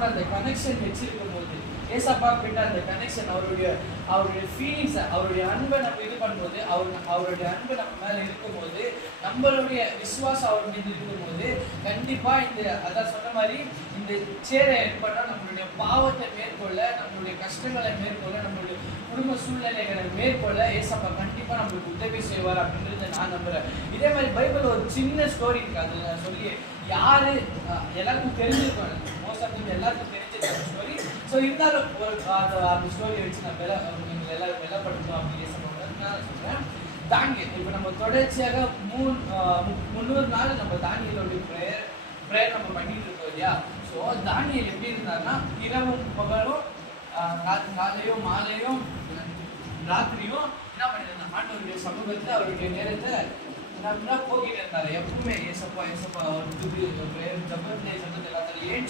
கூட அந்த கனெக்ஷன் வச்சிருக்கும் போது, ஏசப்பா கிட்ட அந்த கனெக்ஷன், அவருடைய ஃபீலிங்ஸ், அவருடைய அன்பை நம்ம இது பண்ணும்போது, அவருடைய அன்பு நம்ம மேல இருக்கும்போது, நம்மளுடைய விசுவாசம் அவர் மீது இருக்கும்போது, கண்டிப்பா அதான் சொன்ன மாதிரி இந்த சேரை ஏற்பட்டா நம்மளுடைய பாவத்தை மேற்கொள்ள, நம்மளுடைய கஷ்டங்களை மேற்கொள்ள, நம்மளுடைய குடும்ப சூழ்நிலைகளை மேற்கொள்ள ஏசப்பா கண்டிப்பா நம்மளுக்கு உதவி செய்வார் அப்படின்றத நான் நம்புறேன். இதே மாதிரி பைபிள் ஒரு சின்ன ஸ்டோரி இருக்கு, அது நான் சொல்லி யாரு எல்லாருக்கும் தெரிஞ்சிருக்கும், மோஸ்ட் ஆஃப் எல்லாருக்கும் தெரிஞ்சிருக்க ஸ்டோரி. ஸோ இருந்தாலும் அந்த ஸ்டோரியை வச்சு நான் நீங்கள் எல்லாரும் வெள்ளப்படுத்தணும் அப்படின்னு சொல்லுவாங்க. நான் சொல்றேன், தானியல் இப்போ நம்ம தொடர்ச்சியாக 300 நாள் நம்ம தானியலோடைய ப்ரேயர் நம்ம பண்ணிட்டு இருக்கோம் இல்லையா. ஸோ தானியல் எப்படி இருந்தாருன்னா, இரவும் பகலும் காலையும் மாலையும் ராத்திரியும் என்ன பண்ணிருந்தாங்க, ஆண்டவருடைய சமூகத்தை அவருடைய நேரத்தை நல்லா போக்கிட்டு இருந்தாரு. எப்பவுமே ஏசப்பா அவர் புது ப்ரேயர் ஜபத்தை எல்லாத்தையும் ஏன்